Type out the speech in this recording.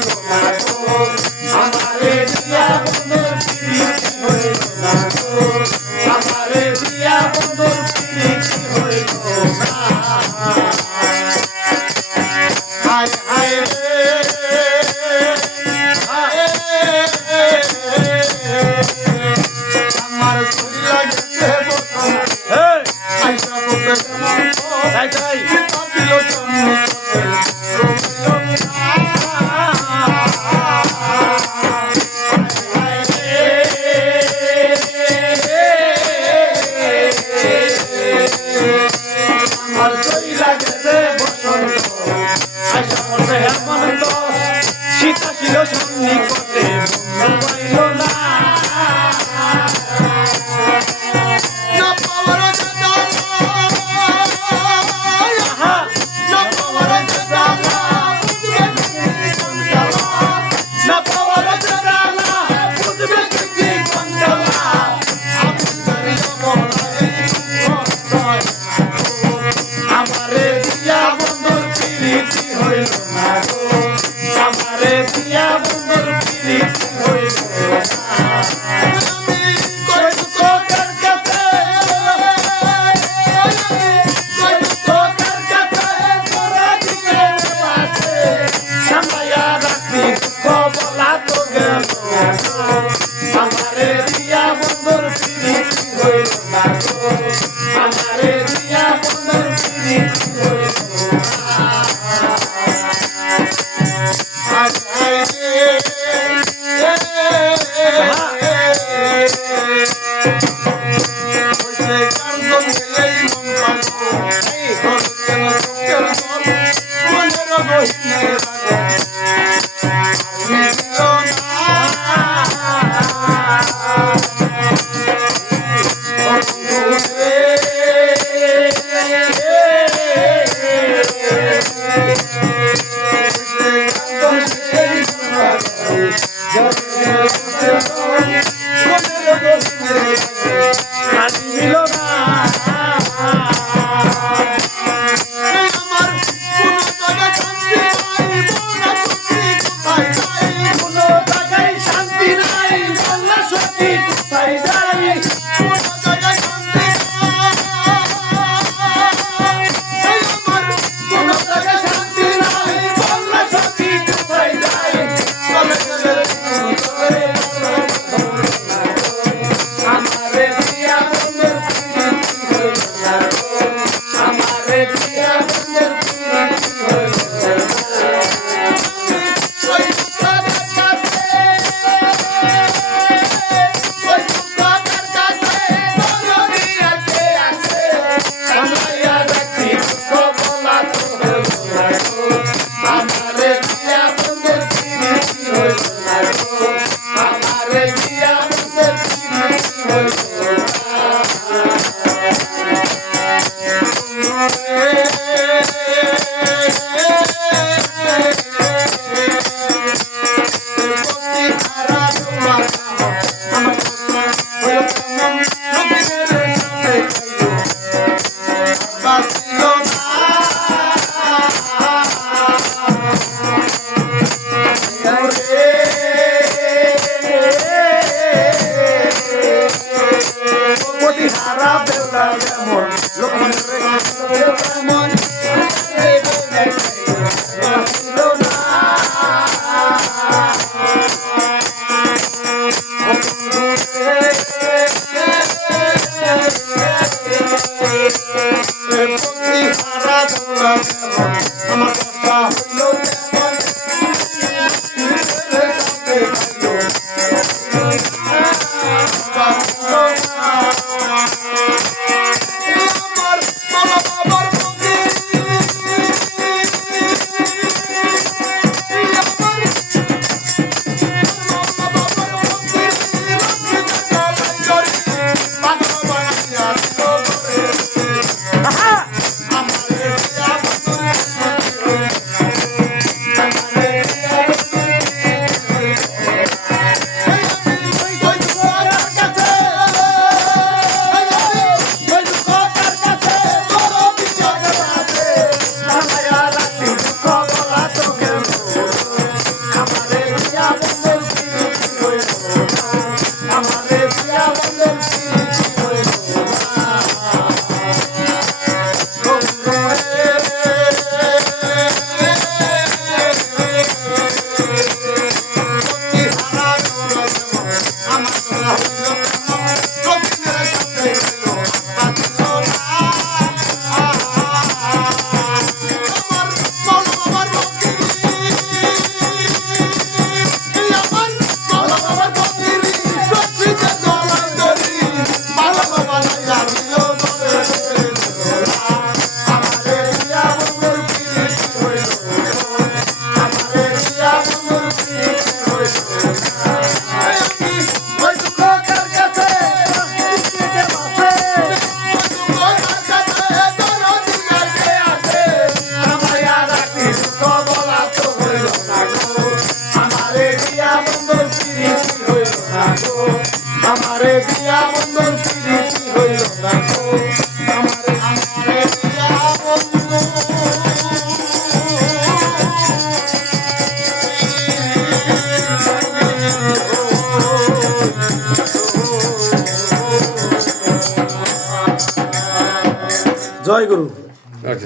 হইল না গো আমারে দিয়া বন্ধুর প্রীতি হইল না গো আমারে দিয়া বন্ধুর প্রীতি হইল না হায় হায় রে হায় আমার শরীর লাগছে বসন আইসা বলতে কেমন তাই তাই দিল আমার শরীর লাগছে বসন আইসা বলতে হেমন্ত সীতা ছিল সন্নিকটে বন্ধু পাইল না আমারে দিয়া বন্ধুর প্রীতি হইল না গো আমারে দিয়া বন্ধুর প্রীতি হইল না আমি কই তোকার কাছে কই তোকার কাছে তোরা দিকে পাশে সামায়া রাখি দুঃখ বলা তো গেল আমারে দিয়া বন্ধুর প্রীতি হইল না গো আমারে দিয়া বন্ধুর প্রীতি হইল দিয়া বন্ধুর প্রীতি হইল না আমারে দিয়া বন্ধুর প্রীতি হইল না বন্ধু আমারে দিয়া বন্ধুর প্রীতি হইল না গো আমারে আমারে দিয়া বন্ধু জয় গুরু।